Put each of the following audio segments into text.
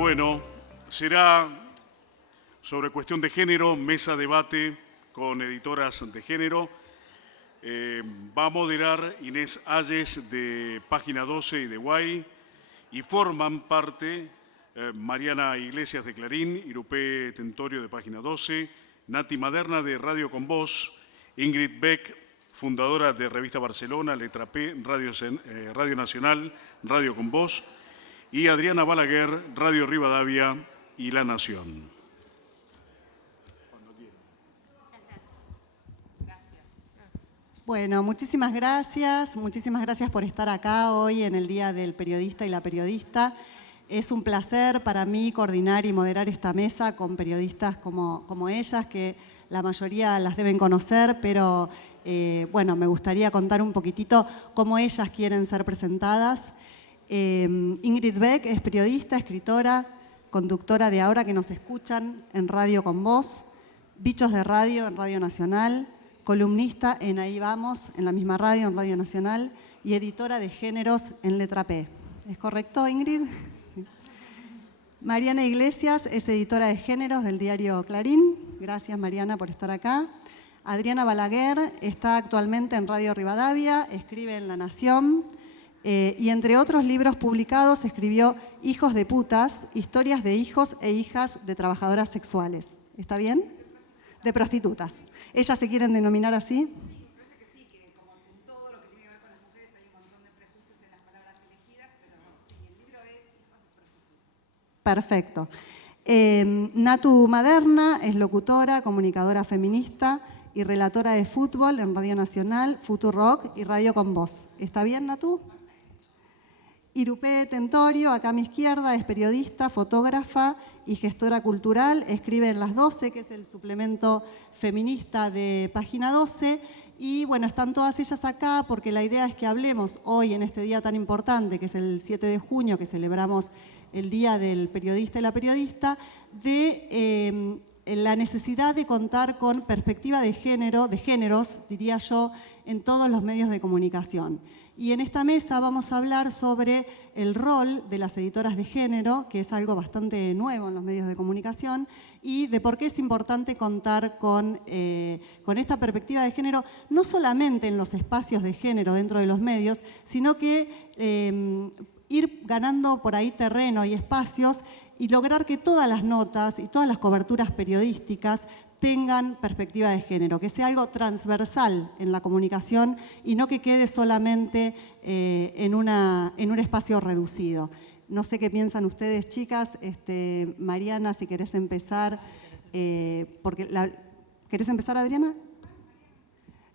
Bueno, será sobre cuestión de género, mesa debate con editoras de género. Va a moderar Inés Ayes de Página 12 y de Guay, y forman parte Mariana Iglesias de Clarín, Irupé Tentorio de Página 12, Nati Maderna de Radio Con Voz, Ingrid Beck, fundadora de Revista Barcelona, Letra P, Radio Nacional, Radio Con Voz, y Adriana Balaguer, Radio Rivadavia y La Nación. Bueno, muchísimas gracias por estar acá hoy en el Día del Periodista y la Periodista. Es un placer para mí coordinar y moderar esta mesa con periodistas como ellas, que la mayoría las deben conocer, pero bueno, me gustaría contar un poquitito cómo ellas quieren ser presentadas. Ingrid Beck es periodista, escritora, conductora de Ahora que nos escuchan en Radio Con Voz, Bichos de Radio en Radio Nacional, columnista en Ahí Vamos, en la misma radio, en Radio Nacional, y editora de géneros en Letra P. ¿Es correcto, Ingrid? Mariana Iglesias es editora de géneros del diario Clarín. Gracias, Mariana, por estar acá. Adriana Balaguer está actualmente en Radio Rivadavia, escribe en La Nación y entre otros libros publicados escribió Hijos de putas, historias de hijos e hijas de trabajadoras sexuales. ¿Está bien? De prostitutas. ¿Ellas se quieren denominar así? Sí, me parece que sí, que como en todo lo que tiene que ver con las mujeres hay un montón de prejuicios en las palabras elegidas, pero sí, el libro es Hijos de prostitutas. Perfecto. Natu Maderna es locutora, comunicadora feminista y relatora de fútbol en Radio Nacional, Futurock y Radio Con Voz. ¿Está bien, Natu? Irupé Tentorio, acá a mi izquierda, es periodista, fotógrafa y gestora cultural. Escribe en Las 12, que es el suplemento feminista de Página 12. Y bueno, están todas ellas acá porque la idea es que hablemos hoy, en este día tan importante, que es el 7 de junio, que celebramos el Día del Periodista y la Periodista, de la necesidad de contar con perspectiva de género, de géneros, diría yo, en todos los medios de comunicación. Y en esta mesa vamos a hablar sobre el rol de las editoras de género, que es algo bastante nuevo en los medios de comunicación, y de por qué es importante contar con esta perspectiva de género, no solamente en los espacios de género dentro de los medios, sino que ir ganando por ahí terreno y espacios y lograr que todas las notas y todas las coberturas periodísticas tengan perspectiva de género, que sea algo transversal en la comunicación y no que quede solamente en un espacio reducido. No sé qué piensan ustedes, chicas. Mariana, si querés empezar. ¿Querés empezar, Adriana?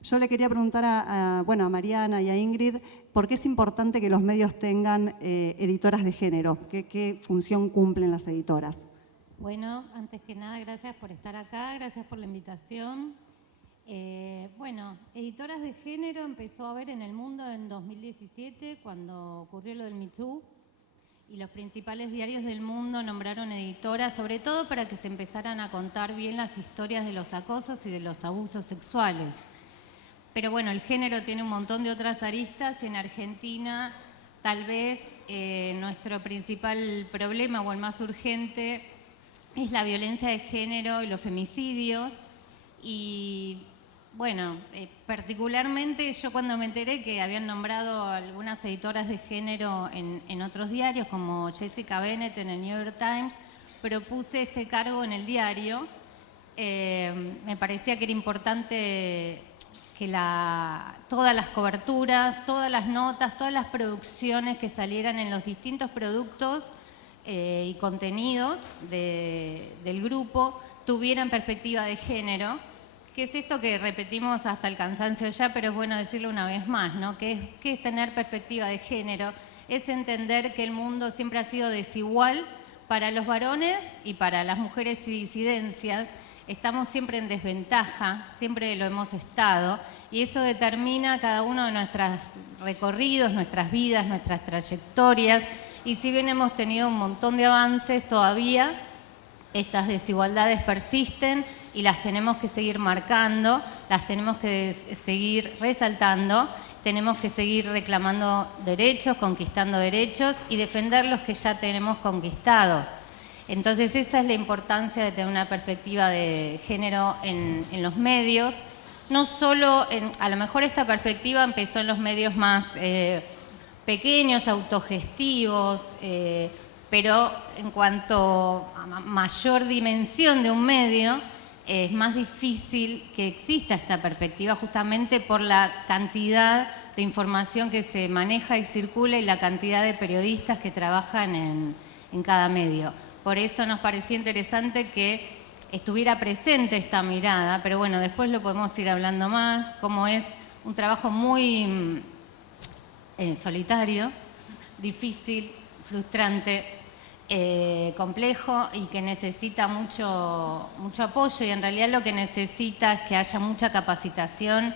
Yo le quería preguntar a Mariana y a Ingrid por qué es importante que los medios tengan editoras de género. ¿Qué función cumplen las editoras? Bueno, antes que nada, gracias por estar acá, gracias por la invitación. Editoras de género empezó a haber en el mundo en 2017, cuando ocurrió lo del Me Too, y los principales diarios del mundo nombraron editoras, sobre todo para que se empezaran a contar bien las historias de los acosos y de los abusos sexuales. Pero bueno, el género tiene un montón de otras aristas. En Argentina, tal vez nuestro principal problema o el más urgente es la violencia de género y los femicidios. Y bueno, particularmente yo cuando me enteré que habían nombrado algunas editoras de género en otros diarios, como Jessica Bennett en el New York Times, propuse este cargo en el diario. Me parecía que era importante que todas las coberturas, todas las notas, todas las producciones que salieran en los distintos productos y contenidos del grupo tuvieran perspectiva de género, que es esto que repetimos hasta el cansancio ya, pero es bueno decirlo una vez más, ¿no? ¿Qué es tener perspectiva de género? Es entender que el mundo siempre ha sido desigual para los varones y para las mujeres y disidencias. Estamos siempre en desventaja, siempre lo hemos estado, y eso determina cada uno de nuestros recorridos, nuestras vidas, nuestras trayectorias, y si bien hemos tenido un montón de avances, todavía estas desigualdades persisten y las tenemos que seguir marcando, las tenemos que seguir resaltando, tenemos que seguir reclamando derechos, conquistando derechos y defender los que ya tenemos conquistados. Entonces esa es la importancia de tener una perspectiva de género en los medios. No solo, a lo mejor esta perspectiva empezó en los medios más pequeños, autogestivos, pero en cuanto a mayor dimensión de un medio, es más difícil que exista esta perspectiva justamente por la cantidad de información que se maneja y circula y la cantidad de periodistas que trabajan en cada medio. Por eso nos pareció interesante que estuviera presente esta mirada, pero bueno, después lo podemos ir hablando más, como es un trabajo muy solitario, difícil, frustrante, complejo y que necesita mucho apoyo, y en realidad lo que necesita es que haya mucha capacitación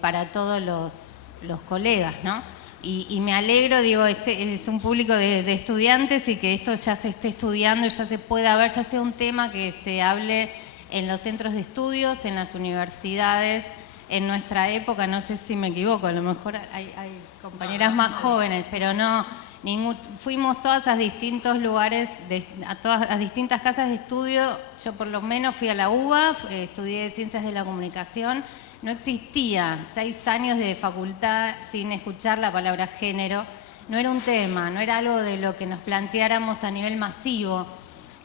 para todos los colegas, ¿no? Y me alegro, digo, este es un público de estudiantes y que esto ya se esté estudiando y ya se pueda ver, ya sea un tema que se hable en los centros de estudios, en las universidades. En nuestra época, no sé si me equivoco, a lo mejor hay compañeras más jóvenes, pero no, fuimos todas a distintos lugares, a todas las distintas casas de estudio. Yo por lo menos fui a la UBA, estudié Ciencias de la Comunicación. No existía 6 años de facultad sin escuchar la palabra género. No era un tema, no era algo de lo que nos planteáramos a nivel masivo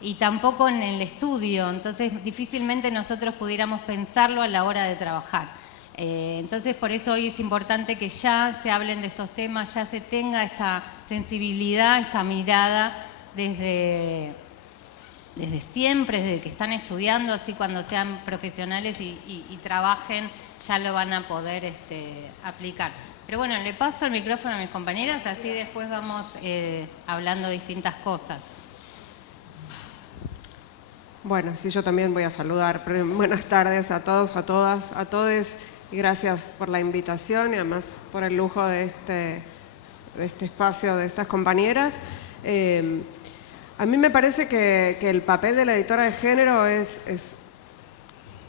y tampoco en el estudio. Entonces difícilmente nosotros pudiéramos pensarlo a la hora de trabajar. Entonces por eso hoy es importante que ya se hablen de estos temas, ya se tenga esta sensibilidad, esta mirada desde siempre, desde que están estudiando, así cuando sean profesionales y trabajen ya lo van a poder aplicar. Pero bueno, le paso el micrófono a mis compañeras, así después vamos hablando de distintas cosas. Bueno, sí, yo también voy a saludar. Buenas tardes a todos, a todas, a todes, y gracias por la invitación y además por el lujo de este espacio de estas compañeras. A mí me parece que el papel de la editora de género es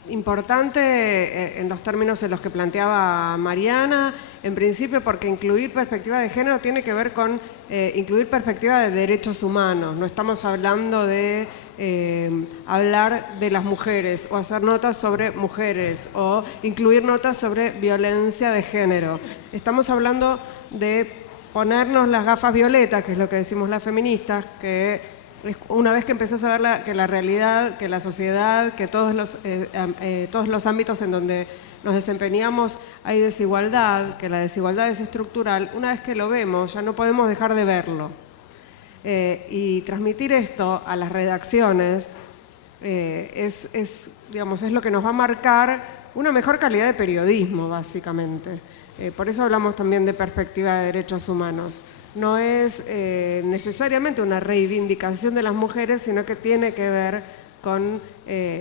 importante en los términos en los que planteaba Mariana, en principio porque incluir perspectiva de género tiene que ver con incluir perspectiva de derechos humanos. No estamos hablando de hablar de las mujeres o hacer notas sobre mujeres o incluir notas sobre violencia de género. Estamos hablando de ponernos las gafas violetas, que es lo que decimos las feministas, que una vez que empezás a ver que la realidad, que la sociedad, que todos los ámbitos en donde nos desempeñamos hay desigualdad, que la desigualdad es estructural, una vez que lo vemos ya no podemos dejar de verlo. Y transmitir esto a las redacciones es lo que nos va a marcar una mejor calidad de periodismo, básicamente. Por eso hablamos también de perspectiva de derechos humanos. No es necesariamente una reivindicación de las mujeres, sino que tiene que ver con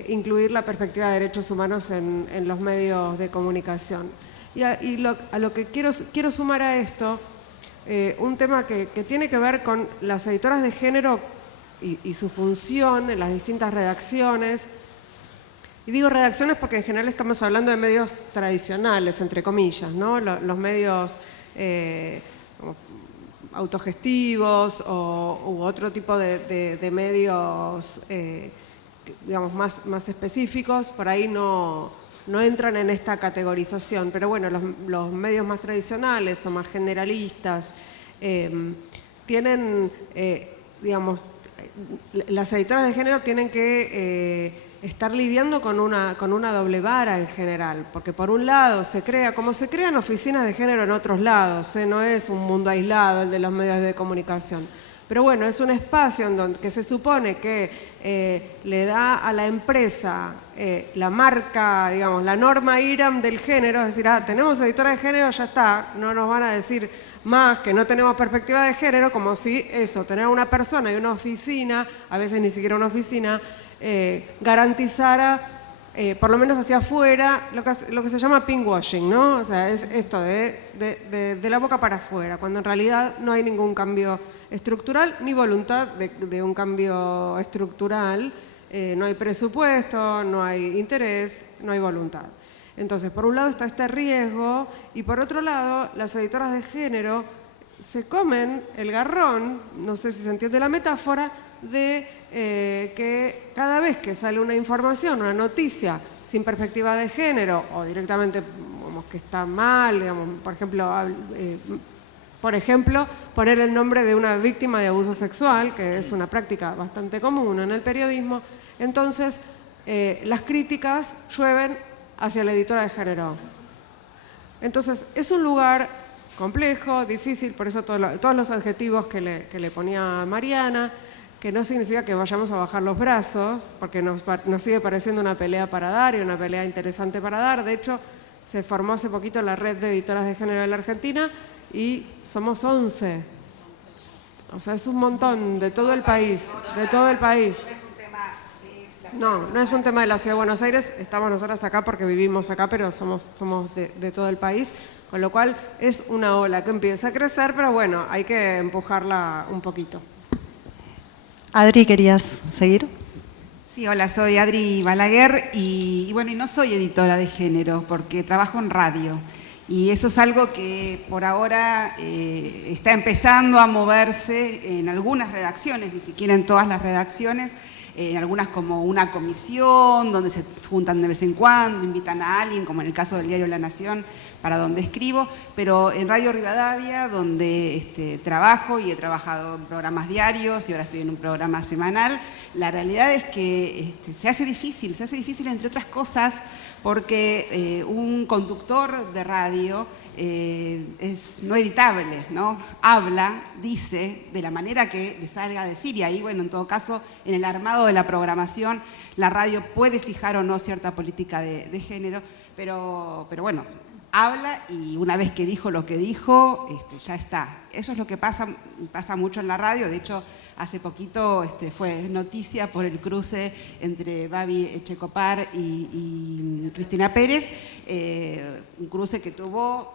incluir la perspectiva de derechos humanos en los medios de comunicación. Y a lo que quiero sumar a esto, un tema que tiene que ver con las editoras de género y su función en las distintas redacciones. Y digo redacciones porque en general estamos hablando de medios tradicionales, entre comillas, ¿no? Los medios autogestivos u otro tipo de medios, digamos, más específicos, por ahí no entran en esta categorización. Pero bueno, los medios más tradicionales o más generalistas tienen, digamos, las editoras de género tienen que estar lidiando con una doble vara en general, porque por un lado como se crean oficinas de género en otros lados, no es un mundo aislado el de los medios de comunicación, pero bueno, es un espacio en donde que se supone que le da a la empresa la marca, digamos, la norma IRAM del género, es decir, tenemos editora de género, ya está, no nos van a decir más que no tenemos perspectiva de género, como si eso, tener una persona y una oficina, a veces ni siquiera una oficina, garantizara, por lo menos hacia afuera, lo que se llama pinkwashing, ¿no? O sea, es esto de la boca para afuera, cuando en realidad no hay ningún cambio estructural ni voluntad de un cambio estructural, no hay presupuesto, no hay interés, no hay voluntad. Entonces, por un lado está este riesgo y por otro lado, las editoras de género se comen el garrón, no sé si se entiende la metáfora, de que cada vez que sale una información, una noticia sin perspectiva de género o directamente digamos, que está mal, digamos, por ejemplo, poner el nombre de una víctima de abuso sexual, que es una práctica bastante común en el periodismo, entonces las críticas llueven hacia la editora de género. Entonces, es un lugar complejo, difícil, por eso todos los adjetivos que le ponía Mariana, que no significa que vayamos a bajar los brazos, porque nos sigue pareciendo una pelea para dar y una pelea interesante para dar. De hecho, se formó hace poquito la red de editoras de género de la Argentina y somos 11. O sea, es un montón, de todo el país, de todo el país. No, no es un tema de la Ciudad de Buenos Aires, estamos nosotras acá porque vivimos acá, pero somos de todo el país, con lo cual es una ola que empieza a crecer, pero bueno, hay que empujarla un poquito. Adri, ¿querías seguir? Sí, hola, soy Adri Balaguer y bueno, y no soy editora de género porque trabajo en radio. Y eso es algo que por ahora está empezando a moverse en algunas redacciones, ni siquiera en todas las redacciones, en algunas como una comisión, donde se juntan de vez en cuando, invitan a alguien, como en el caso del diario La Nación, para donde escribo, pero en Radio Rivadavia, donde trabajo y he trabajado en programas diarios y ahora estoy en un programa semanal, la realidad es que se hace difícil entre otras cosas, porque un conductor de radio es no editable, ¿no? Habla, dice, de la manera que le salga a decir, y ahí, bueno, en todo caso, en el armado de la programación, la radio puede fijar o no cierta política de género, pero bueno, habla y una vez que dijo lo que dijo, ya está. Eso es lo que pasa mucho en la radio. De hecho, hace poquito fue noticia por el cruce entre Babi Echecopar y Cristina Pérez, un cruce que tuvo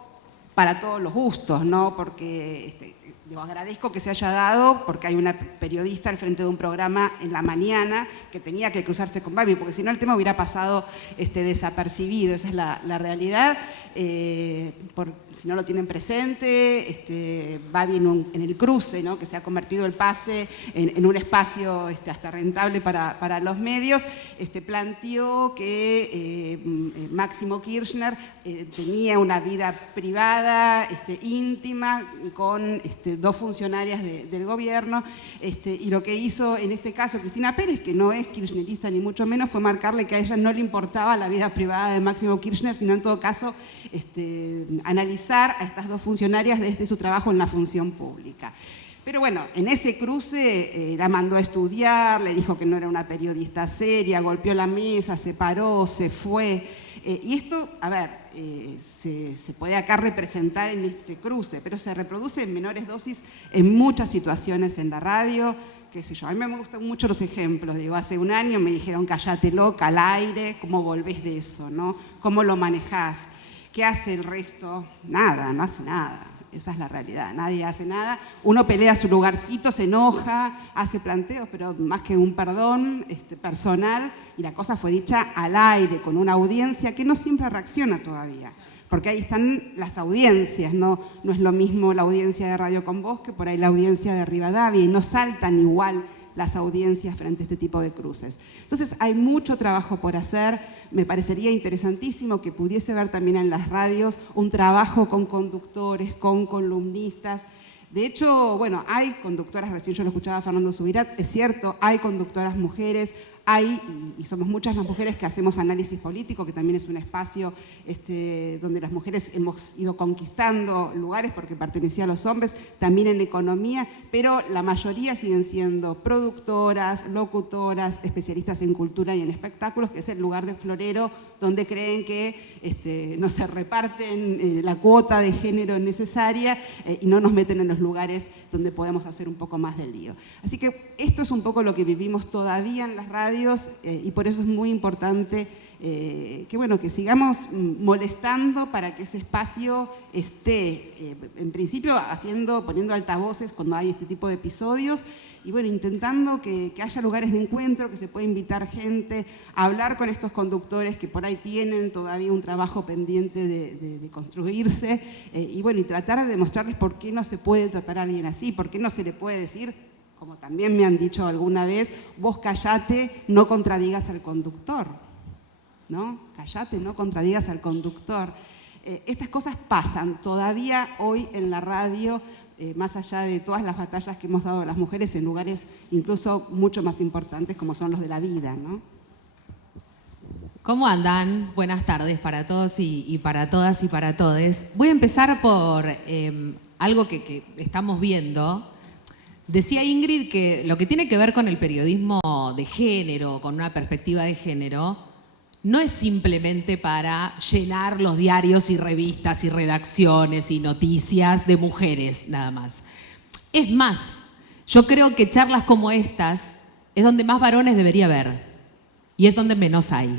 para todos los gustos, ¿no? Porque agradezco que se haya dado porque hay una periodista al frente de un programa en la mañana que tenía que cruzarse con Babi, porque si no el tema hubiera pasado desapercibido, esa es la realidad. Si no lo tienen presente, Babi en el cruce, ¿no? Que se ha convertido el pase en un espacio hasta rentable para los medios, planteó que Máximo Kirchner tenía una vida privada, íntima, con dos funcionarias del gobierno, y lo que hizo en este caso Cristina Pérez, que no es kirchnerista ni mucho menos, fue marcarle que a ella no le importaba la vida privada de Máximo Kirchner, sino en todo caso analizar a estas dos funcionarias desde su trabajo en la función pública. Pero bueno, en ese cruce la mandó a estudiar, le dijo que no era una periodista seria, golpeó la mesa, se paró, se fue. Y esto, a ver, se puede acá representar en este cruce, pero se reproduce en menores dosis en muchas situaciones en la radio, qué sé yo. A mí me gustan mucho los ejemplos. Digo, hace un año me dijeron cállate loca al aire, ¿cómo volvés de eso, no? ¿Cómo lo manejás? ¿Qué hace el resto? Nada, no hace nada. Esa es la realidad, nadie hace nada. Uno pelea su lugarcito, se enoja, hace planteos, pero más que un perdón personal, y la cosa fue dicha al aire, con una audiencia que no siempre reacciona todavía, porque ahí están las audiencias, no es lo mismo la audiencia de Radio Con Vos que por ahí la audiencia de Rivadavia, y no saltan igual las audiencias frente a este tipo de cruces. Entonces hay mucho trabajo por hacer. Me parecería interesantísimo que pudiese ver también en las radios un trabajo con conductores, con columnistas. De hecho, bueno, hay conductoras, recién yo lo escuchaba a Fernando Subirats, es cierto, hay conductoras mujeres, y somos muchas las mujeres que hacemos análisis político, que también es un espacio donde las mujeres hemos ido conquistando lugares porque pertenecía a los hombres, también en economía, pero la mayoría siguen siendo productoras, locutoras, especialistas en cultura y en espectáculos, que es el lugar de florero donde creen que no se reparten la cuota de género necesaria y no nos meten en los lugares donde podemos hacer un poco más del lío. Así que esto es un poco lo que vivimos todavía en las radios y por eso es muy importante que sigamos molestando para que ese espacio esté, en principio, poniendo altavoces cuando hay este tipo de episodios y bueno, intentando que haya lugares de encuentro, que se pueda invitar gente a hablar con estos conductores que por ahí tienen todavía un trabajo pendiente de construirse y tratar de demostrarles por qué no se puede tratar a alguien así, por qué no se le puede decir como también me han dicho alguna vez, vos callate, no contradigas al conductor, ¿no? Callate, no contradigas al conductor. Estas cosas pasan todavía hoy en la radio, más allá de todas las batallas que hemos dado a las mujeres en lugares incluso mucho más importantes como son los de la vida, ¿no? ¿Cómo andan? Buenas tardes para todos y para todas y para todes. Voy a empezar por algo que estamos viendo. Decía Ingrid que lo que tiene que ver con el periodismo de género, con una perspectiva de género, no es simplemente para llenar los diarios y revistas y redacciones y noticias de mujeres nada más. Es más, yo creo que charlas como estas es donde más varones debería haber y es donde menos hay.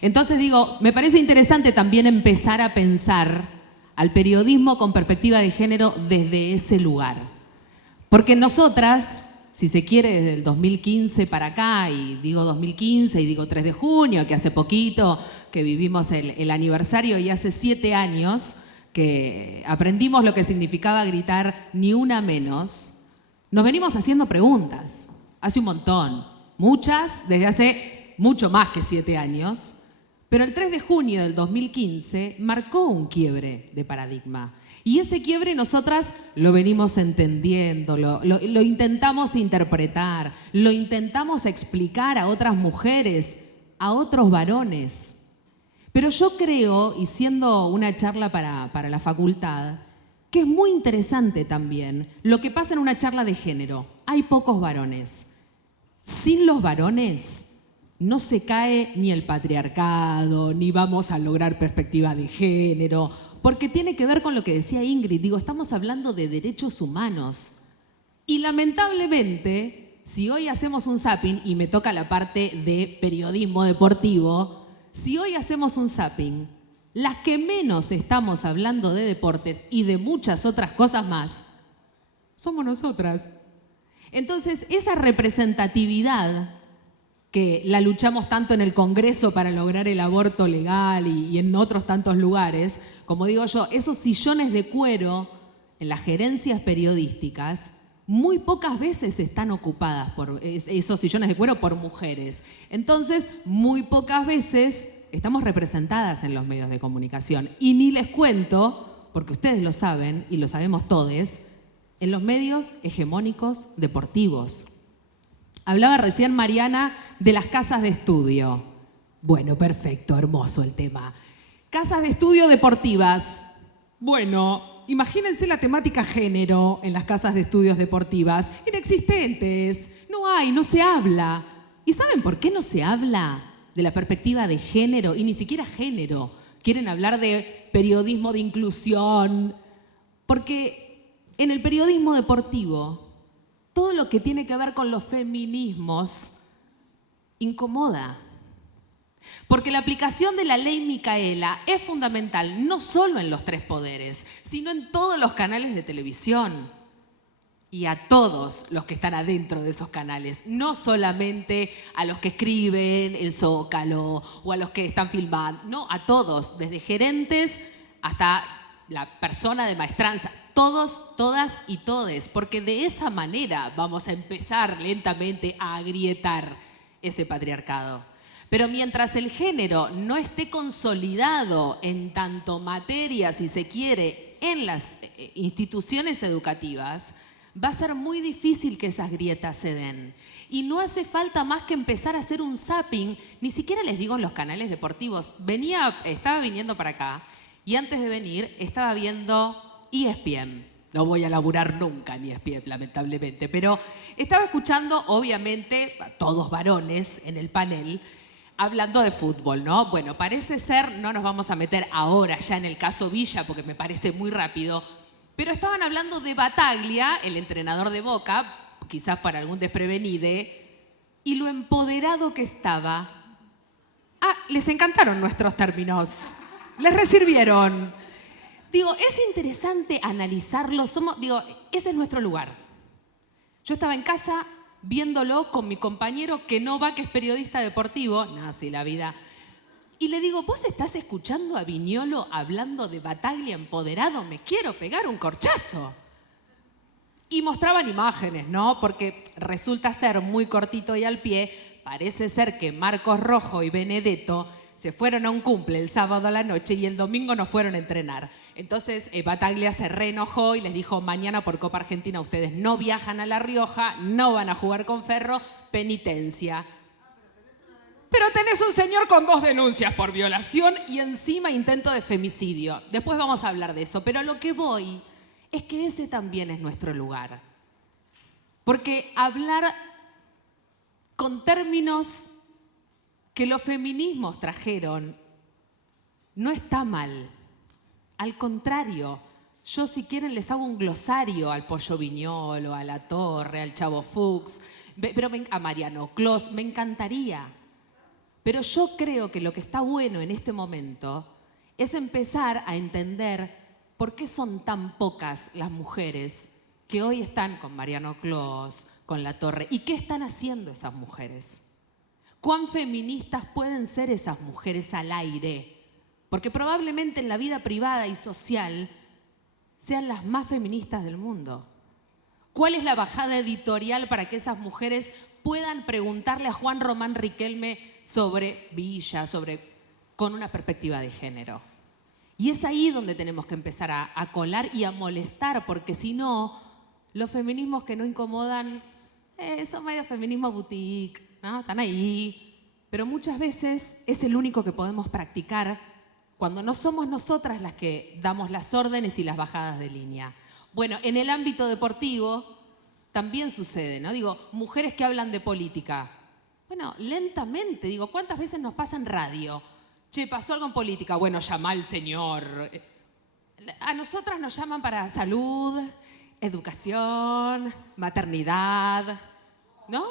Entonces digo, me parece interesante también empezar a pensar al periodismo con perspectiva de género desde ese lugar. Porque nosotras, si se quiere, desde el 2015 para acá, y digo 2015 y digo 3 de junio, que hace poquito que vivimos el aniversario y hace 7 años que aprendimos lo que significaba gritar ni una menos, nos venimos haciendo preguntas, hace un montón, muchas desde hace mucho más que 7 años, pero el 3 de junio del 2015 marcó un quiebre de paradigma. Y ese quiebre nosotras lo venimos entendiendo, lo intentamos interpretar, lo intentamos explicar a otras mujeres, a otros varones. Pero yo creo, y siendo una charla para la facultad, que es muy interesante también lo que pasa en una charla de género. Hay pocos varones. Sin los varones no se cae ni el patriarcado, ni vamos a lograr perspectiva de género, porque tiene que ver con lo que decía Ingrid. Digo, estamos hablando de derechos humanos. Y lamentablemente, si hoy hacemos un zapping, y me toca la parte de periodismo deportivo, si hoy hacemos un zapping, las que menos estamos hablando de deportes y de muchas otras cosas más, somos nosotras. Entonces, esa representatividad que la luchamos tanto en el Congreso para lograr el aborto legal y en otros tantos lugares, como digo yo, esos sillones de cuero en las gerencias periodísticas muy pocas veces están ocupadas por esos sillones de cuero por mujeres. Entonces, muy pocas veces estamos representadas en los medios de comunicación. Y ni les cuento, porque ustedes lo saben y lo sabemos todos, en los medios hegemónicos deportivos. Hablaba recién Mariana de las casas de estudio. Bueno, perfecto, hermoso el tema. Casas de estudio deportivas. Bueno, imagínense la temática género en las casas de estudios deportivas. Inexistentes, no hay, no se habla. ¿Y saben por qué no se habla de la perspectiva de género? Y ni siquiera género. Quieren hablar de periodismo de inclusión. Porque en el periodismo deportivo, todo lo que tiene que ver con los feminismos incomoda. Porque la aplicación de la ley Micaela es fundamental no solo en los 3 poderes, sino en todos los canales de televisión. Y a todos los que están adentro de esos canales, no solamente a los que escriben el Zócalo o a los que están filmando, no, a todos, desde gerentes hasta la persona de maestranza. Todos, todas y todes, porque de esa manera vamos a empezar lentamente a agrietar ese patriarcado. Pero mientras el género no esté consolidado en tanto materia, si se quiere, en las instituciones educativas, va a ser muy difícil que esas grietas se den. Y no hace falta más que empezar a hacer un zapping, ni siquiera les digo en los canales deportivos. Estaba viniendo para acá y antes de venir estaba viendo ESPN. No voy a laburar nunca en ESPN, lamentablemente, pero estaba escuchando, obviamente, a todos varones en el panel, hablando de fútbol, ¿no? Bueno, parece ser, no nos vamos a meter ahora ya en el caso Villa, porque me parece muy rápido, pero estaban hablando de Bataglia, el entrenador de Boca, quizás para algún desprevenide, y lo empoderado que estaba. Ah, les encantaron nuestros términos, les resirvieron. Digo, es interesante analizarlo, ese es nuestro lugar. Yo estaba en casa viéndolo con mi compañero que no va, que es periodista deportivo, nazi la vida, y le digo, ¿vos estás escuchando a Viñolo hablando de Bataglia empoderado? Me quiero pegar un corchazo. Y mostraban imágenes, ¿no? Porque resulta ser muy cortito y al pie, parece ser que Marcos Rojo y Benedetto se fueron a un cumple el sábado a la noche y el domingo no fueron a entrenar. Entonces Battaglia se reenojó y les dijo, mañana por Copa Argentina ustedes no viajan a La Rioja, no van a jugar con Ferro, penitencia. Pero tenés un señor con 2 denuncias por violación y encima intento de femicidio. Después vamos a hablar de eso, pero a lo que voy es que ese también es nuestro lugar. Porque hablar con términos que los feminismos trajeron no está mal. Al contrario, yo si quieren les hago un glosario al Pollo Viñolo, a La Torre, al Chavo Fuchs, pero a Mariano Clos, me encantaría. Pero yo creo que lo que está bueno en este momento es empezar a entender por qué son tan pocas las mujeres que hoy están con Mariano Clos, con La Torre, y qué están haciendo esas mujeres. ¿Cuán feministas pueden ser esas mujeres al aire? Porque probablemente en la vida privada y social sean las más feministas del mundo. ¿Cuál es la bajada editorial para que esas mujeres puedan preguntarle a Juan Román Riquelme sobre Villa, con una perspectiva de género? Y es ahí donde tenemos que empezar a colar y a molestar, porque si no, los feminismos que no incomodan son medio feminismo boutique, ¿no? Están ahí. Pero muchas veces es el único que podemos practicar cuando no somos nosotras las que damos las órdenes y las bajadas de línea. Bueno, en el ámbito deportivo también sucede, ¿no? Digo, mujeres que hablan de política. Bueno, lentamente, digo, ¿cuántas veces nos pasa en radio? Che, pasó algo en política. Bueno, llama al señor. A nosotras nos llaman para salud, educación, maternidad, ¿no?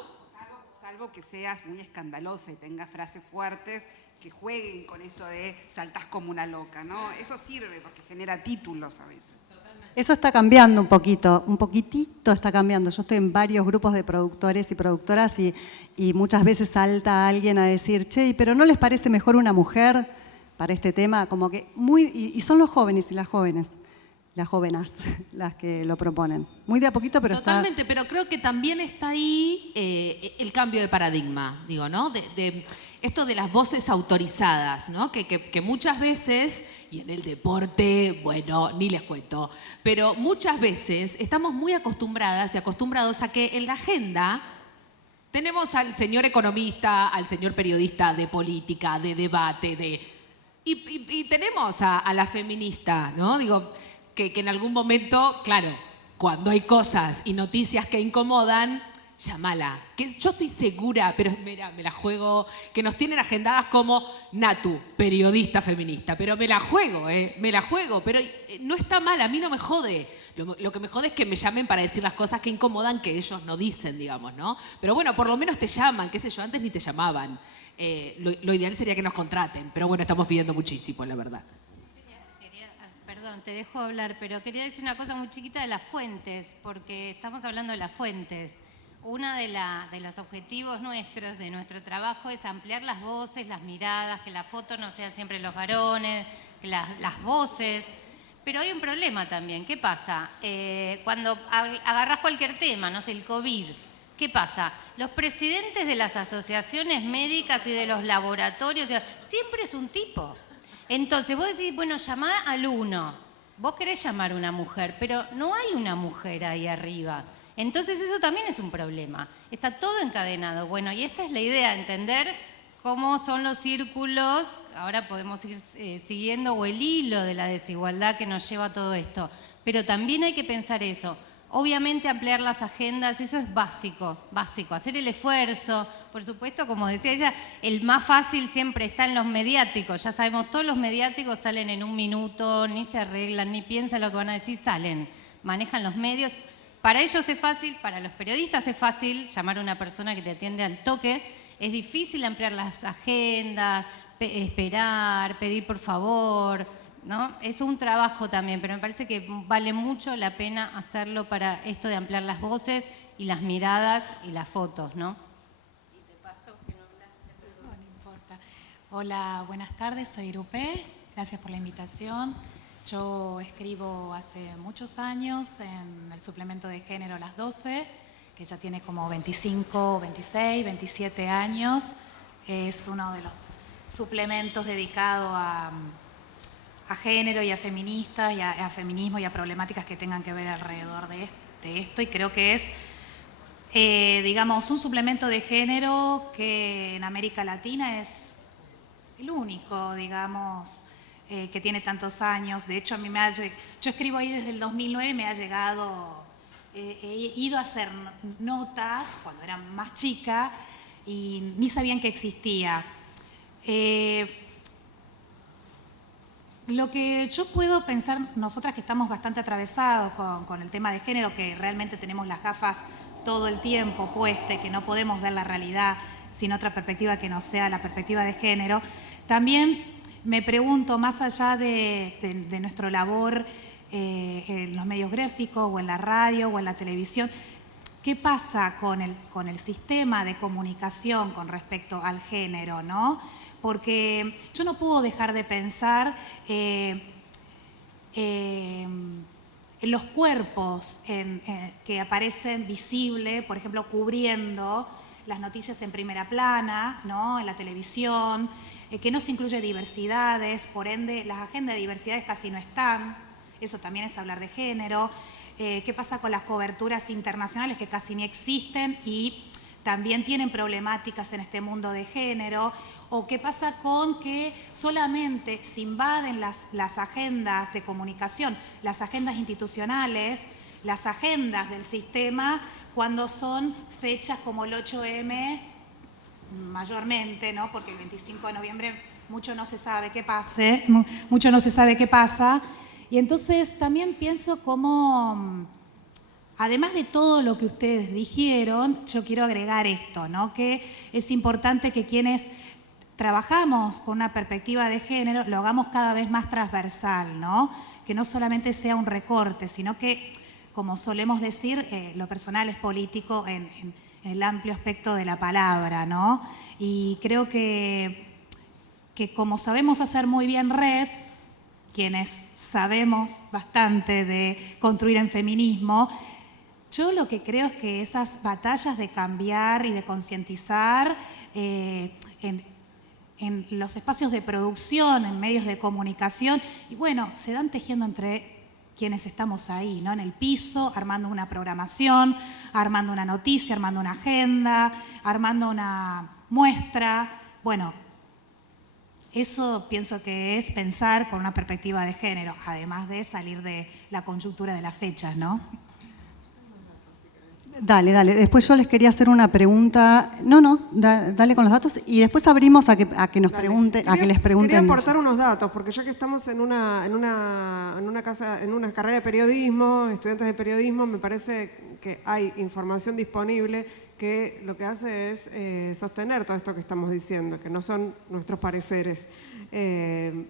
Salvo que seas muy escandalosa y tengas frases fuertes que jueguen con esto de saltás como una loca, ¿no? Eso sirve porque genera títulos a veces. Eso está cambiando un poquitito está cambiando. Yo estoy en varios grupos de productores y productoras y muchas veces salta alguien a decir, che, pero ¿no les parece mejor una mujer para este tema? Como que y son los jóvenes y las jóvenes. Las jóvenes, las que lo proponen. Muy de a poquito, pero totalmente, pero creo que también está ahí el cambio de paradigma, digo, ¿no? De esto de las voces autorizadas, ¿no? Que muchas veces, y en el deporte, bueno, ni les cuento, pero muchas veces estamos muy acostumbradas y acostumbrados a que en la agenda tenemos al señor economista, al señor periodista de política, de debate, y tenemos a la feminista, ¿no? Digo, que en algún momento, claro, cuando hay cosas y noticias que incomodan, llámala. Que yo estoy segura, pero mira, me la juego, que nos tienen agendadas como Natu, periodista feminista, pero me la juego, pero no está mal, a mí no me jode. Lo que me jode es que me llamen para decir las cosas que incomodan que ellos no dicen, digamos, ¿no? Pero bueno, por lo menos te llaman, qué sé yo, antes ni te llamaban. Lo ideal sería que nos contraten, pero bueno, estamos pidiendo muchísimo, la verdad. Perdón, te dejo hablar, pero quería decir una cosa muy chiquita de las fuentes, porque estamos hablando de las fuentes. Uno de los objetivos nuestros, de nuestro trabajo, es ampliar las voces, las miradas, que la foto no sea siempre los varones, que las voces. Pero hay un problema también. ¿Qué pasa? Cuando agarrás cualquier tema, no sé, el COVID, ¿qué pasa? Los presidentes de las asociaciones médicas y de los laboratorios, siempre es un tipo. Entonces vos decís, bueno, llamá al uno. Vos querés llamar a una mujer, pero no hay una mujer ahí arriba. Entonces eso también es un problema. Está todo encadenado. Bueno, y esta es la idea, entender cómo son los círculos, ahora podemos ir siguiendo, o el hilo de la desigualdad que nos lleva a todo esto. Pero también hay que pensar eso. Obviamente ampliar las agendas, eso es básico, hacer el esfuerzo. Por supuesto, como decía ella, el más fácil siempre está en los mediáticos. Ya sabemos, todos los mediáticos salen en un minuto, ni se arreglan, ni piensan lo que van a decir, salen, manejan los medios. Para ellos es fácil, para los periodistas es fácil llamar a una persona que te atiende al toque. Es difícil ampliar las agendas, esperar, pedir por favor, ¿no? Es un trabajo también, pero me parece que vale mucho la pena hacerlo para esto de ampliar las voces y las miradas y las fotos, ¿no? Y te pasó que no hablaste, perdón. No importa. Hola, buenas tardes, soy Irupé, gracias por la invitación. Yo escribo hace muchos años en el suplemento de género Las 12, que ya tiene como 25, 26, 27 años. Es uno de los suplementos dedicados a género y a feministas y a feminismo y a problemáticas que tengan que ver alrededor de esto. Y creo que es, digamos, un suplemento de género que en América Latina es el único, digamos, que tiene tantos años. De hecho, yo escribo ahí desde el 2009, me ha llegado, he ido a hacer notas cuando era más chica y ni sabían que existía. Lo que yo puedo pensar, nosotras que estamos bastante atravesados con el tema de género, que realmente tenemos las gafas todo el tiempo puestas, que no podemos ver la realidad sin otra perspectiva que no sea la perspectiva de género, también me pregunto, más allá de nuestra labor en los medios gráficos o en la radio o en la televisión, ¿qué pasa con el sistema de comunicación con respecto al género, ¿no? Porque yo no puedo dejar de pensar en los cuerpos que aparecen visibles, por ejemplo, cubriendo las noticias en primera plana, ¿no? En la televisión, que no se incluye diversidades, por ende las agendas de diversidades casi no están, eso también es hablar de género. ¿Qué pasa con las coberturas internacionales que casi ni existen y también tienen problemáticas en este mundo de género? ¿O qué pasa con que solamente se invaden las agendas de comunicación, las agendas institucionales, las agendas del sistema, cuando son fechas como el 8M, mayormente, ¿no? Porque el 25 de noviembre mucho no se sabe qué pasa. Y entonces también pienso como, además de todo lo que ustedes dijeron, yo quiero agregar esto, ¿no? Que es importante que quienes trabajamos con una perspectiva de género lo hagamos cada vez más transversal, ¿no? Que no solamente sea un recorte, sino que, como solemos decir, lo personal es político en el amplio aspecto de la palabra, ¿no? Y creo que como sabemos hacer muy bien red, quienes sabemos bastante de construir en feminismo, yo lo que creo es que esas batallas de cambiar y de concientizar en los espacios de producción, en medios de comunicación, y bueno, se dan tejiendo entre quienes estamos ahí, ¿no? En el piso, armando una programación, armando una noticia, armando una agenda, armando una muestra. Bueno, eso pienso que es pensar con una perspectiva de género, además de salir de la coyuntura de las fechas, ¿no? Dale. Después yo les quería hacer una pregunta. Dale con los datos y después abrimos a que nos pregunten, a que les pregunten. Quería aportar unos datos, porque ya que estamos en una carrera de periodismo, estudiantes de periodismo, me parece que hay información disponible que lo que hace es sostener todo esto que estamos diciendo, que no son nuestros pareceres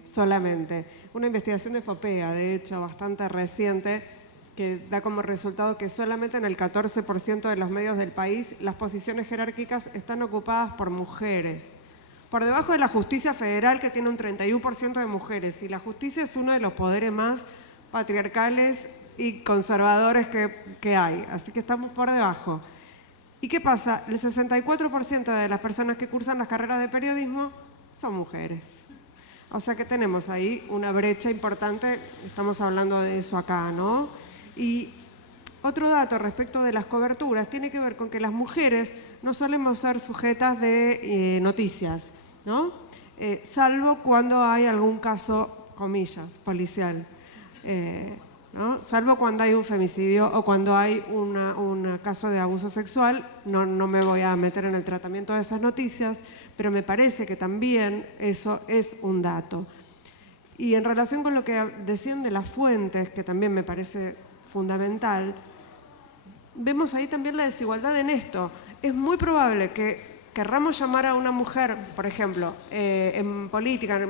solamente. Una investigación de FOPEA, de hecho, bastante reciente, que da como resultado que solamente en el 14% de los medios del país las posiciones jerárquicas están ocupadas por mujeres. Por debajo de la justicia federal, que tiene un 31% de mujeres, y la justicia es uno de los poderes más patriarcales y conservadores que hay, así que estamos por debajo. ¿Y qué pasa? El 64% de las personas que cursan las carreras de periodismo son mujeres. O sea que tenemos ahí una brecha importante, estamos hablando de eso acá, ¿no? Y otro dato respecto de las coberturas tiene que ver con que las mujeres no solemos ser sujetas de noticias, ¿no? Salvo cuando hay algún caso, comillas, policial, ¿no? Salvo cuando hay un femicidio o cuando hay un caso de abuso sexual. No me voy a meter en el tratamiento de esas noticias, pero me parece que también eso es un dato. Y en relación con lo que decían de las fuentes, que también me parece fundamental, vemos ahí también la desigualdad en esto. Es muy probable que querramos llamar a una mujer, por ejemplo, en política,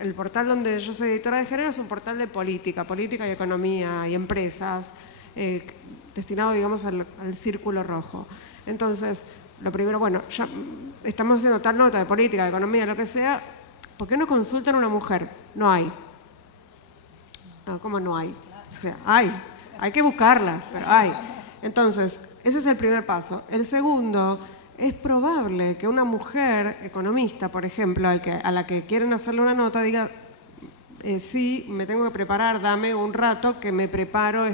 el portal donde yo soy editora de género es un portal de política y economía y empresas, destinado, digamos, al círculo rojo. Entonces, lo primero, bueno, ya estamos haciendo tal nota de política, de economía, lo que sea, ¿por qué no consultan a una mujer? No hay. No, ¿cómo no hay? O sea, hay que buscarla, pero hay. Entonces, ese es el primer paso. El segundo, es probable que una mujer economista, por ejemplo, a la que quieren hacerle una nota, diga, sí, me tengo que preparar, dame un rato que me preparo.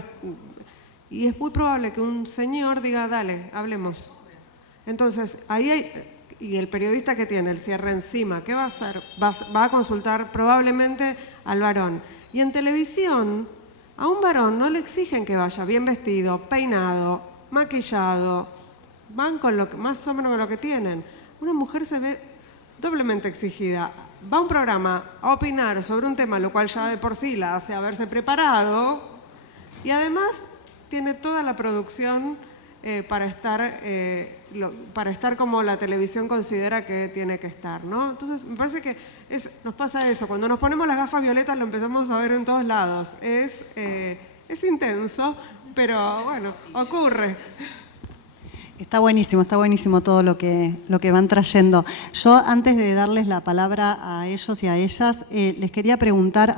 Y es muy probable que un señor diga, dale, hablemos. Entonces, ahí hay... Y el periodista que tiene el cierre encima, ¿qué va a hacer? Va a consultar probablemente al varón. Y en televisión, a un varón no le exigen que vaya bien vestido, peinado, maquillado, van con más o menos con lo que tienen. Una mujer se ve doblemente exigida. Va a un programa a opinar sobre un tema, lo cual ya de por sí la hace haberse preparado, y además tiene toda la producción para estar como la televisión considera que tiene que estar, ¿no? Entonces, me parece que nos pasa eso. Cuando nos ponemos las gafas violetas lo empezamos a ver en todos lados. Es intenso, pero bueno, ocurre. Está buenísimo todo lo que van trayendo. Yo, antes de darles la palabra a ellos y a ellas, les quería preguntar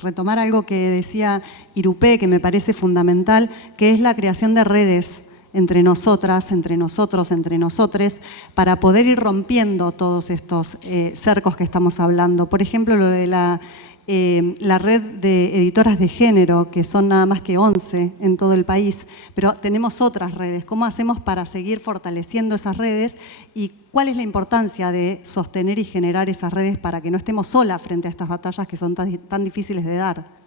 retomar algo que decía Irupé, que me parece fundamental, que es la creación de redes entre nosotras, entre nosotros, entre nosotres, para poder ir rompiendo todos estos cercos que estamos hablando. Por ejemplo, lo de la red de editoras de género, que son nada más que 11 en todo el país, pero tenemos otras redes. ¿Cómo hacemos para seguir fortaleciendo esas redes y cuál es la importancia de sostener y generar esas redes para que no estemos solas frente a estas batallas que son tan difíciles de dar?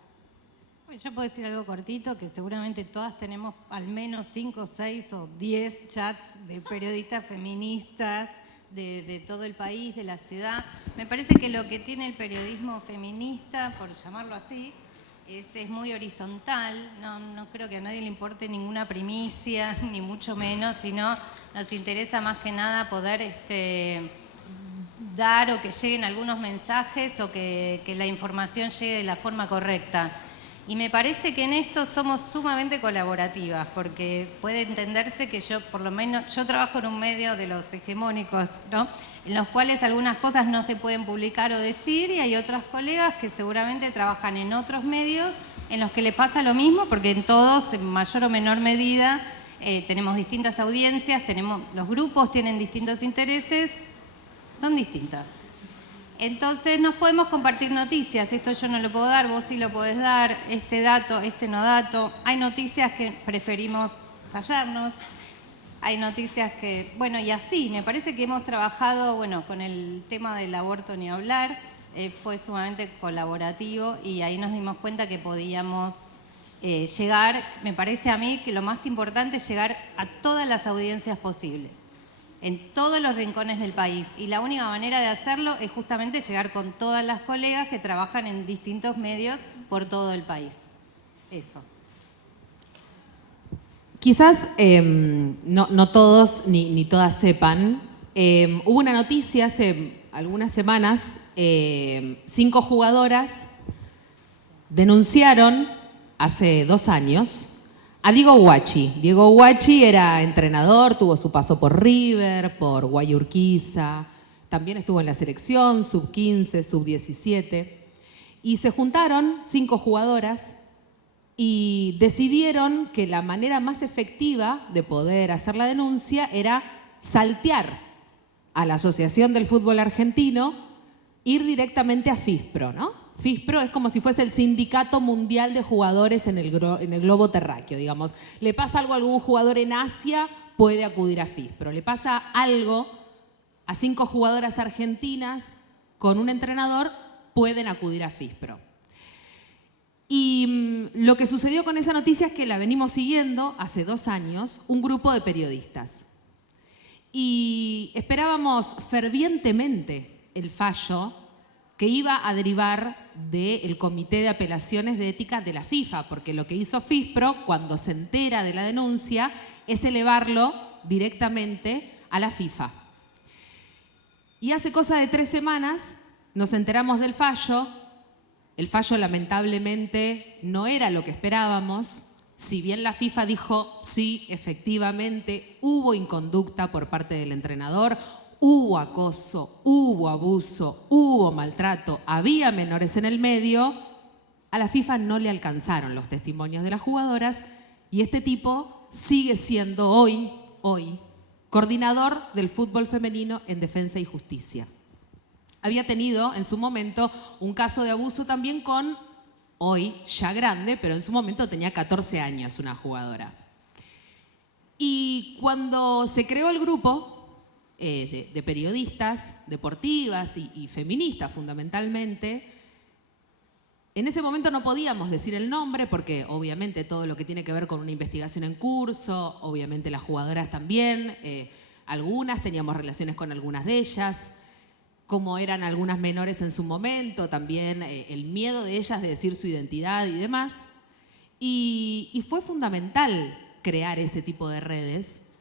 Yo puedo decir algo cortito, que seguramente todas tenemos al menos 5, 6 o 10 chats de periodistas feministas de todo el país, de la ciudad. Me parece que lo que tiene el periodismo feminista, por llamarlo así, es muy horizontal. No creo que a nadie le importe ninguna primicia, ni mucho menos, sino nos interesa más que nada poder dar o que lleguen algunos mensajes o que la información llegue de la forma correcta. Y me parece que en esto somos sumamente colaborativas, porque puede entenderse que yo, por lo menos, yo trabajo en un medio de los hegemónicos, ¿no? En los cuales algunas cosas no se pueden publicar o decir, y hay otras colegas que seguramente trabajan en otros medios en los que les pasa lo mismo, porque en todos, en mayor o menor medida, tenemos distintas audiencias, los grupos tienen distintos intereses, son distintas. Entonces nos podemos compartir noticias, esto yo no lo puedo dar, vos sí lo podés dar, este dato, este no dato. Hay noticias que preferimos callarnos, hay noticias que, bueno, y así, me parece que hemos trabajado, bueno, con el tema del aborto ni hablar, fue sumamente colaborativo y ahí nos dimos cuenta que podíamos llegar, me parece a mí que lo más importante es llegar a todas las audiencias posibles, en todos los rincones del país. Y la única manera de hacerlo es justamente llegar con todas las colegas que trabajan en distintos medios por todo el país. Eso. Quizás no todos ni todas sepan, hubo una noticia hace algunas semanas, 5 jugadoras denunciaron hace 2 años a Diego Huachi. Diego Huachi era entrenador, tuvo su paso por River, por Guayurquiza, también estuvo en la selección, sub-15, sub-17. Y se juntaron 5 jugadoras y decidieron que la manera más efectiva de poder hacer la denuncia era saltear a la Asociación del Fútbol Argentino, ir directamente a FIFPRO, ¿no? FIFPRO es como si fuese el sindicato mundial de jugadores en el globo terráqueo, digamos. Le pasa algo a algún jugador en Asia, puede acudir a FIFPRO. Le pasa algo a 5 jugadoras argentinas con un entrenador, pueden acudir a FIFPRO. Y lo que sucedió con esa noticia es que la venimos siguiendo hace 2 años, un grupo de periodistas. Y esperábamos fervientemente el fallo que iba a derivar del Comité de Apelaciones de Ética de la FIFA, porque lo que hizo FIFPRO cuando se entera de la denuncia es elevarlo directamente a la FIFA. Y hace cosa de 3 semanas nos enteramos del fallo. El fallo lamentablemente no era lo que esperábamos, si bien la FIFA dijo sí, efectivamente hubo inconducta por parte del entrenador, hubo acoso, hubo abuso, hubo maltrato, había menores en el medio, a la FIFA no le alcanzaron los testimonios de las jugadoras y este tipo sigue siendo hoy, coordinador del fútbol femenino en Defensa y Justicia. Había tenido en su momento un caso de abuso también con, hoy ya grande, pero en su momento tenía 14 años una jugadora. Y cuando se creó el grupo de periodistas deportivas y feministas fundamentalmente, en ese momento no podíamos decir el nombre porque obviamente todo lo que tiene que ver con una investigación en curso, obviamente las jugadoras también, algunas teníamos relaciones con algunas de ellas, como eran algunas menores en su momento, también el miedo de ellas de decir su identidad y demás. Y fue fundamental crear ese tipo de redes,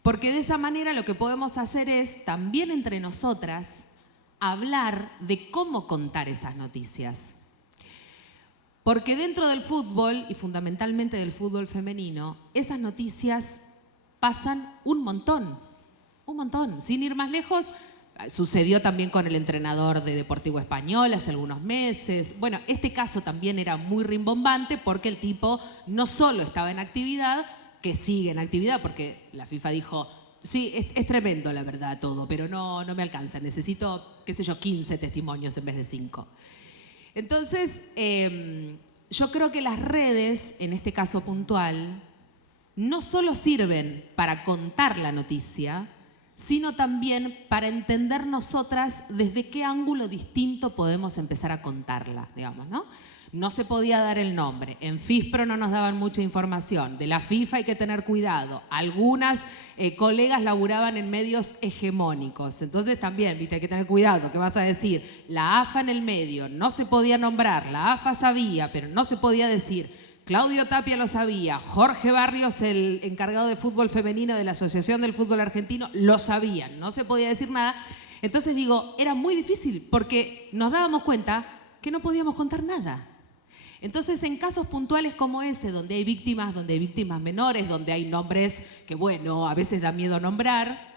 porque de esa manera lo que podemos hacer es también entre nosotras hablar de cómo contar esas noticias. Porque dentro del fútbol, y fundamentalmente del fútbol femenino, esas noticias pasan un montón. Sin ir más lejos, sucedió también con el entrenador de Deportivo Español hace algunos meses. Bueno, este caso también era muy rimbombante porque el tipo no solo estaba en actividad, que sigue en actividad, porque la FIFA dijo, sí, es tremendo la verdad todo, pero no me alcanza, necesito, qué sé yo, 15 testimonios en vez de 5. Entonces, yo creo que las redes, en este caso puntual, no solo sirven para contar la noticia, sino también para entender nosotras desde qué ángulo distinto podemos empezar a contarla, digamos, ¿no? No se podía dar el nombre. En FISPRO no nos daban mucha información. De la FIFA hay que tener cuidado. Algunas colegas laburaban en medios hegemónicos. Entonces también, viste, hay que tener cuidado. ¿Qué vas a decir? La AFA en el medio. No se podía nombrar. La AFA sabía, pero no se podía decir. Claudio Tapia lo sabía. Jorge Barrios, el encargado de fútbol femenino de la Asociación del Fútbol Argentino, lo sabían. No se podía decir nada. Entonces digo, era muy difícil porque nos dábamos cuenta que no podíamos contar nada. Entonces, en casos puntuales como ese, donde hay víctimas menores, donde hay nombres que, bueno, a veces da miedo nombrar,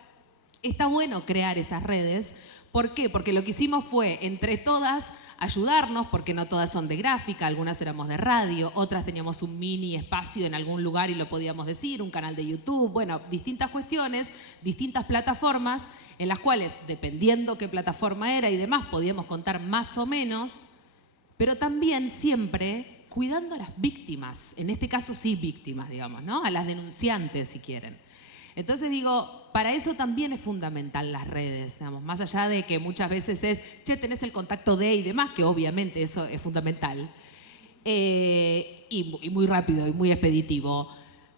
está bueno crear esas redes. ¿Por qué? Porque lo que hicimos fue, entre todas, ayudarnos, porque no todas son de gráfica, algunas éramos de radio, otras teníamos un mini espacio en algún lugar y lo podíamos decir, un canal de YouTube, bueno, distintas cuestiones, distintas plataformas, en las cuales, dependiendo qué plataforma era y demás, podíamos contar más o menos, pero también siempre cuidando a las víctimas, en este caso sí víctimas, digamos, ¿no? A las denunciantes, si quieren. Entonces digo, para eso también es fundamental las redes, digamos, más allá de que muchas veces es, che, tenés el contacto de y demás, que obviamente eso es fundamental, y muy rápido y muy expeditivo,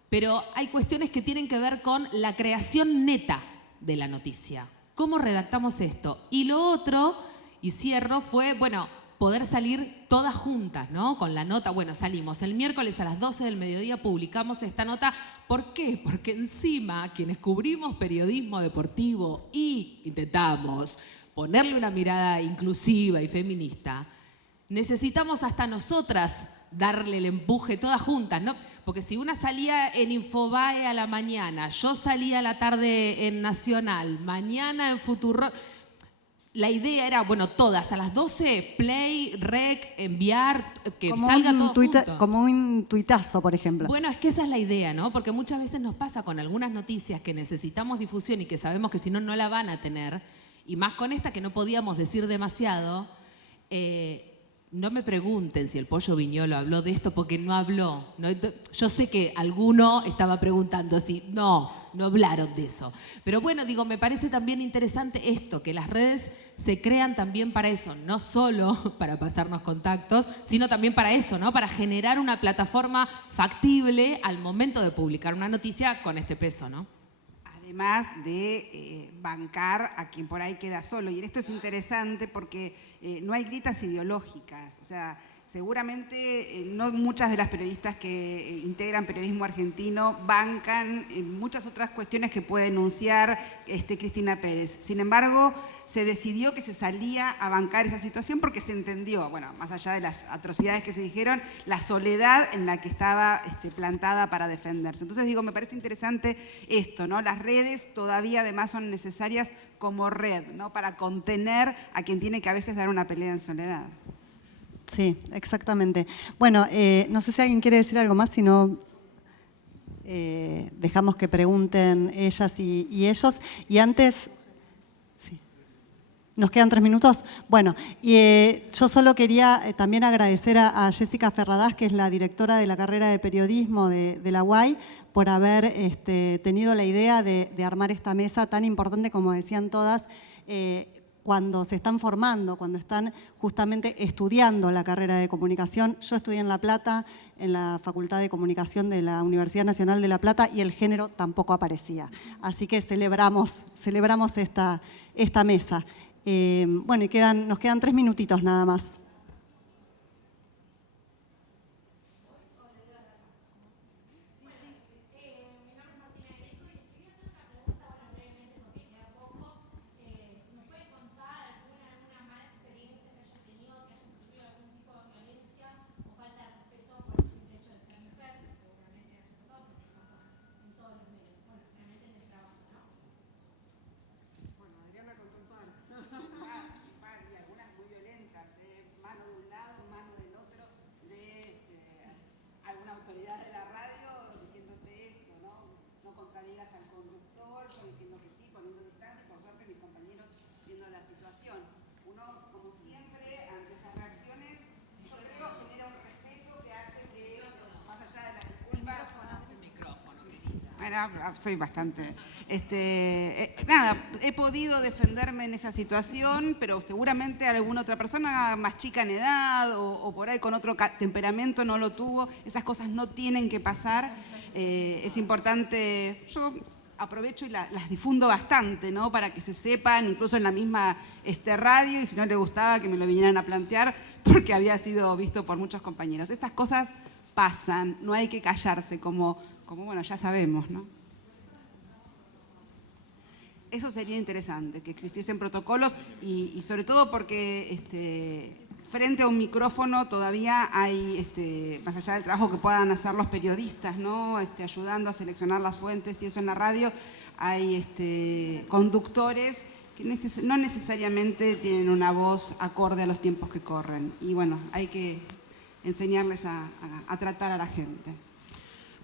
pero hay cuestiones que tienen que ver con la creación neta de la noticia. ¿Cómo redactamos esto? Y lo otro, y cierro, fue, bueno, poder salir todas juntas, ¿no? Con la nota, bueno, salimos el miércoles a las 12 del mediodía, publicamos esta nota. ¿Por qué? Porque encima quienes cubrimos periodismo deportivo y intentamos ponerle una mirada inclusiva y feminista, necesitamos hasta nosotras darle el empuje todas juntas, ¿no? Porque si una salía en Infobae a la mañana, yo salía a la tarde en Nacional, mañana en Futuro. La idea era, bueno, todas a las 12, play, rec, enviar, que como salga todo junto. Como un tuitazo, por ejemplo. Bueno, es que esa es la idea, ¿no? Porque muchas veces nos pasa con algunas noticias que necesitamos difusión y que sabemos que si no, no la van a tener, y más con esta que no podíamos decir demasiado. No me pregunten si el Pollo Viñolo habló de esto porque no habló. ¿No? Yo sé que alguno estaba preguntando si no hablaron de eso. Pero bueno, digo, me parece también interesante esto, que las redes se crean también para eso, no solo para pasarnos contactos, sino también para eso, ¿no? Para generar una plataforma factible al momento de publicar una noticia con este peso, ¿no? Además de bancar a quien por ahí queda solo. Y esto es interesante porque no hay grietas ideológicas. O sea, seguramente no muchas de las periodistas que integran periodismo argentino bancan muchas otras cuestiones que puede enunciar Cristina Pérez. Sin embargo, se decidió que se salía a bancar esa situación porque se entendió, bueno, más allá de las atrocidades que se dijeron, la soledad en la que estaba plantada para defenderse. Entonces digo, me parece interesante esto, ¿no? Las redes todavía además son necesarias como red, ¿no? Para contener a quien tiene que a veces dar una pelea en soledad. Sí, exactamente. Bueno, no sé si alguien quiere decir algo más, si no dejamos que pregunten ellas y ellos. Y antes, sí. ¿Nos quedan 3 minutos? Bueno, yo solo quería también agradecer a Jessica Ferradas, que es la directora de la carrera de periodismo de la UAI, por haber tenido la idea de armar esta mesa tan importante, como decían todas, cuando se están formando, cuando están justamente estudiando la carrera de comunicación. Yo estudié en La Plata, en la Facultad de Comunicación de la Universidad Nacional de La Plata, y el género tampoco aparecía. Así que celebramos esta mesa. Bueno, y nos quedan 3 minutitos nada más. Soy bastante... nada, he podido defenderme en esa situación, pero seguramente alguna otra persona más chica en edad o por ahí con otro temperamento no lo tuvo. Esas cosas no tienen que pasar. Es importante... Yo aprovecho y las difundo bastante, ¿no? Para que se sepan, incluso en la misma radio, y si no le gustaba que me lo vinieran a plantear, porque había sido visto por muchos compañeros. Estas cosas pasan, no hay que callarse, como bueno, ya sabemos, ¿no? Eso sería interesante, que existiesen protocolos y sobre todo porque frente a un micrófono todavía hay, más allá del trabajo que puedan hacer los periodistas, ¿no? Ayudando a seleccionar las fuentes y eso en la radio, hay conductores que no necesariamente tienen una voz acorde a los tiempos que corren. Y bueno, hay que enseñarles a tratar a la gente.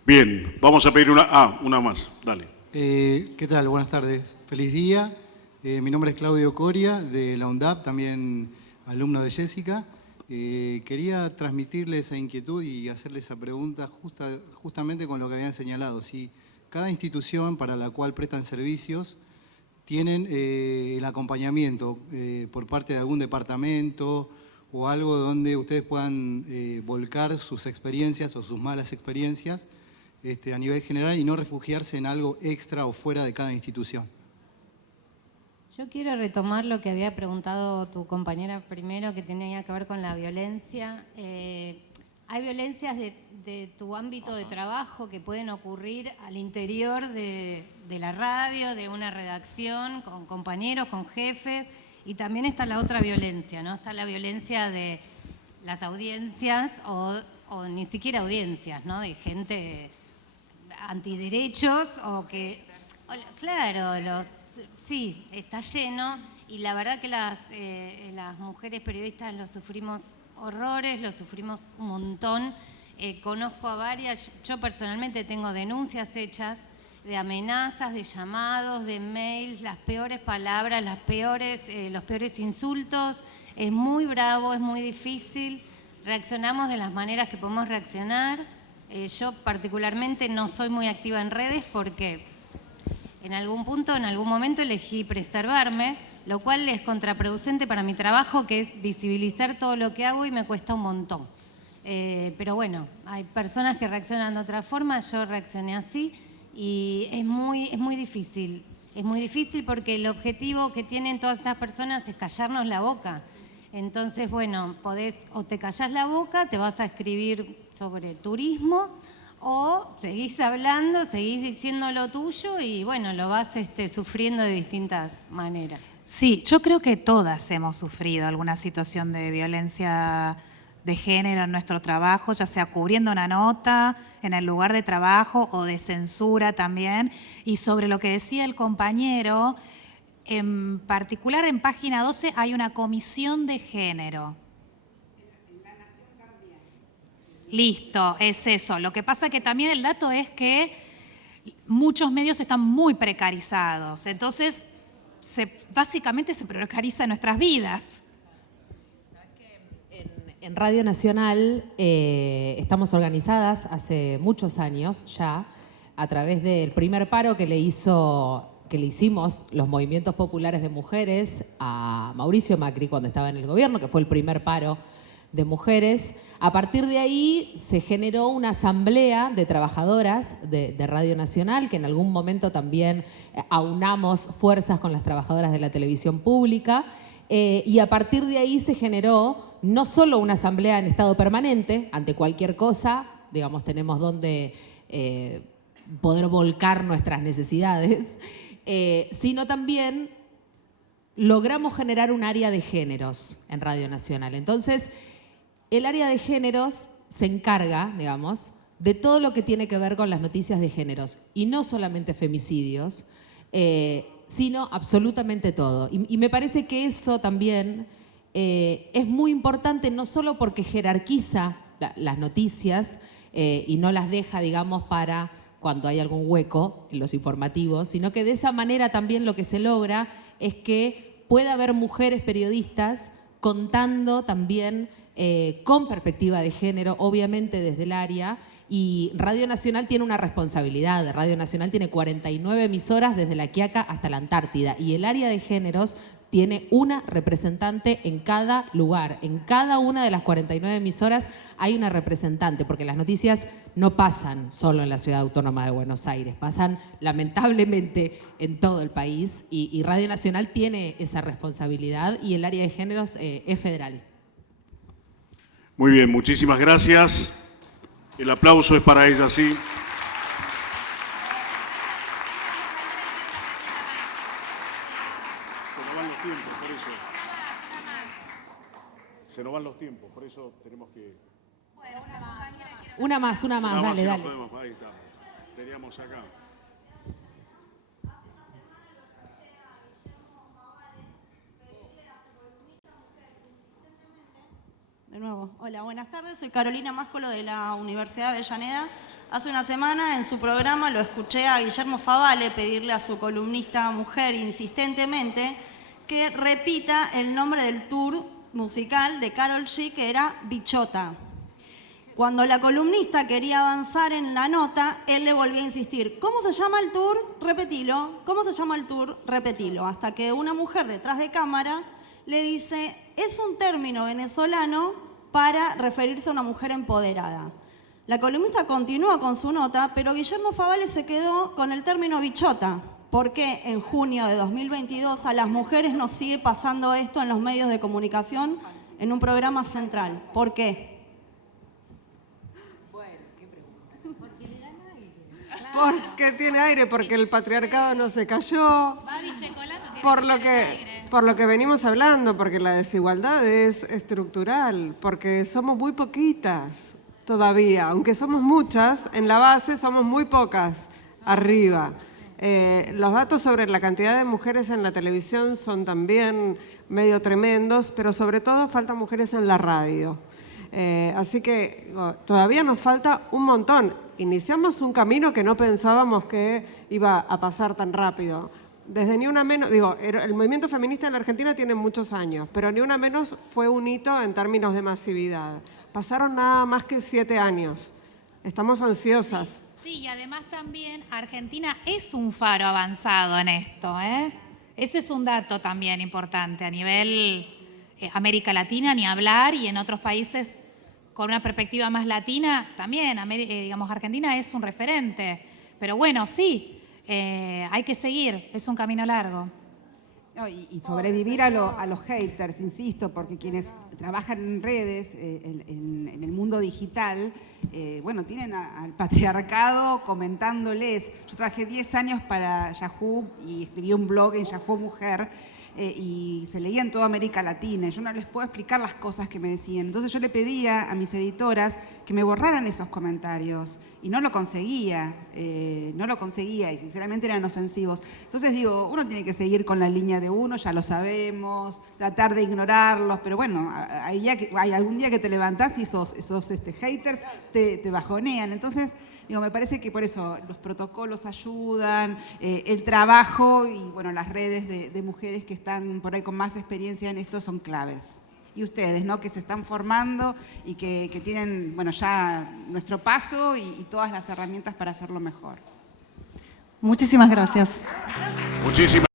Bien, vamos a pedir una más, dale. ¿Qué tal? Buenas tardes. Feliz día. Mi nombre es Claudio Coria, de la UNDAP, también alumno de Jessica. Quería transmitirle esa inquietud y hacerle esa pregunta justamente con lo que habían señalado. Si cada institución para la cual prestan servicios tienen el acompañamiento por parte de algún departamento o algo donde ustedes puedan volcar sus experiencias o sus malas experiencias a nivel general y no refugiarse en algo extra o fuera de cada institución. Yo quiero retomar lo que había preguntado tu compañera primero, que tenía que ver con la violencia. Hay violencias de tu ámbito de trabajo que pueden ocurrir al interior de la radio, de una redacción, con compañeros, con jefes, y también está la otra violencia, ¿no? Está la violencia de las audiencias o ni siquiera audiencias, ¿no? De gente antiderechos o que... Claro, sí, está lleno y la verdad que las mujeres periodistas lo sufrimos horrores, lo sufrimos un montón. Conozco a varias, yo personalmente tengo denuncias hechas de amenazas, de llamados, de mails, las peores palabras, los peores insultos. Es muy bravo, es muy difícil. Reaccionamos de las maneras que podemos reaccionar. Yo particularmente no soy muy activa en redes porque en algún momento elegí preservarme, lo cual es contraproducente para mi trabajo, que es visibilizar todo lo que hago y me cuesta un montón. Pero bueno, hay personas que reaccionan de otra forma, yo reaccioné así y es muy difícil. Es muy difícil porque el objetivo que tienen todas estas personas es callarnos la boca. Entonces, bueno, o te callás la boca, te vas a escribir sobre turismo, o seguís hablando, seguís diciendo lo tuyo y bueno, lo vas sufriendo de distintas maneras. Sí, yo creo que todas hemos sufrido alguna situación de violencia de género en nuestro trabajo, ya sea cubriendo una nota en el lugar de trabajo o de censura también. Y sobre lo que decía el compañero, en particular en página 12 hay una comisión de género. Listo, es eso. Lo que pasa que también el dato es que muchos medios están muy precarizados. Entonces, básicamente se precariza nuestras vidas. En Radio Nacional estamos organizadas hace muchos años ya a través del primer paro que le hicimos los movimientos populares de mujeres a Mauricio Macri cuando estaba en el gobierno, que fue el primer paro de mujeres. A partir de ahí se generó una asamblea de trabajadoras de Radio Nacional, que en algún momento también aunamos fuerzas con las trabajadoras de la televisión pública, y a partir de ahí se generó no solo una asamblea en estado permanente, ante cualquier cosa, digamos, tenemos donde poder volcar nuestras necesidades, sino también logramos generar un área de géneros en Radio Nacional. Entonces, el área de géneros se encarga, digamos, de todo lo que tiene que ver con las noticias de géneros, y no solamente femicidios, sino absolutamente todo. Y me parece que eso también es muy importante, no solo porque jerarquiza las noticias y no las deja, digamos, para cuando hay algún hueco en los informativos, sino que de esa manera también lo que se logra es que pueda haber mujeres periodistas contando también con perspectiva de género, obviamente desde el área. Y Radio Nacional tiene una responsabilidad. Radio Nacional tiene 49 emisoras desde La Quiaca hasta la Antártida, y el área de géneros tiene una representante en cada lugar. En cada una de las 49 emisoras hay una representante, porque las noticias no pasan solo en la Ciudad Autónoma de Buenos Aires, pasan lamentablemente en todo el país, y Radio Nacional tiene esa responsabilidad, y el área de géneros es federal. Muy bien, muchísimas gracias. El aplauso es para ella, sí. Se nos van los tiempos, por eso tenemos que... Una más, dale, si dale. no podemos, ahí está. Teníamos acá. De nuevo, hola, buenas tardes. Soy Carolina Máscolo de la Universidad de Avellaneda. Hace una semana en su programa lo escuché a Guillermo Favale pedirle a su columnista mujer insistentemente que repita el nombre del tour musical de Karol G, que era Bichota. Cuando la columnista quería avanzar en la nota, él le volvió a insistir: ¿cómo se llama el tour? Repetilo. ¿Cómo se llama el tour? Repetilo. Hasta que una mujer detrás de cámara le dice: es un término venezolano para referirse a una mujer empoderada. La columnista continuó con su nota, pero Guillermo Favale se quedó con el término bichota. ¿Por qué en junio de 2022 a las mujeres nos sigue pasando esto en los medios de comunicación en un programa central? ¿Por qué? Bueno, qué pregunta. Porque le dan aire. Porque tiene aire, porque el patriarcado no se cayó. Por lo que venimos hablando, porque la desigualdad es estructural, porque somos muy poquitas todavía, aunque somos muchas, en la base somos muy pocas arriba. Los datos sobre la cantidad de mujeres en la televisión son también medio tremendos, pero sobre todo faltan mujeres en la radio. Así que todavía nos falta un montón. Iniciamos un camino que no pensábamos que iba a pasar tan rápido. Desde Ni Una Menos, el movimiento feminista en la Argentina tiene muchos años, pero Ni Una Menos fue un hito en términos de masividad. Pasaron nada más que 7 años. Estamos ansiosas. Sí, y además también Argentina es un faro avanzado en esto, ¿eh? Ese es un dato también importante a nivel América Latina, ni hablar, y en otros países con una perspectiva más latina también, digamos, Argentina es un referente. Pero bueno, sí, hay que seguir, es un camino largo. No, y sobrevivir a los haters, insisto, porque quienes trabajan en redes, en el mundo digital, bueno, tienen al patriarcado comentándoles. Yo trabajé 10 años para Yahoo y escribí un blog en Yahoo Mujer, y se leía en toda América Latina. Y yo no les puedo explicar las cosas que me decían. Entonces yo le pedía a mis editoras que me borraran esos comentarios y no lo conseguía y sinceramente eran ofensivos. Entonces digo, uno tiene que seguir con la línea de uno, ya lo sabemos, tratar de ignorarlos, pero bueno, hay algún día que te levantás y esos haters te bajonean. Entonces, digo, me parece que por eso los protocolos ayudan, el trabajo y bueno, las redes de mujeres que están por ahí con más experiencia en esto son claves. Y ustedes, ¿no? Que se están formando y que tienen, bueno, ya nuestro paso y todas las herramientas para hacerlo mejor. Muchísimas gracias. Muchísimas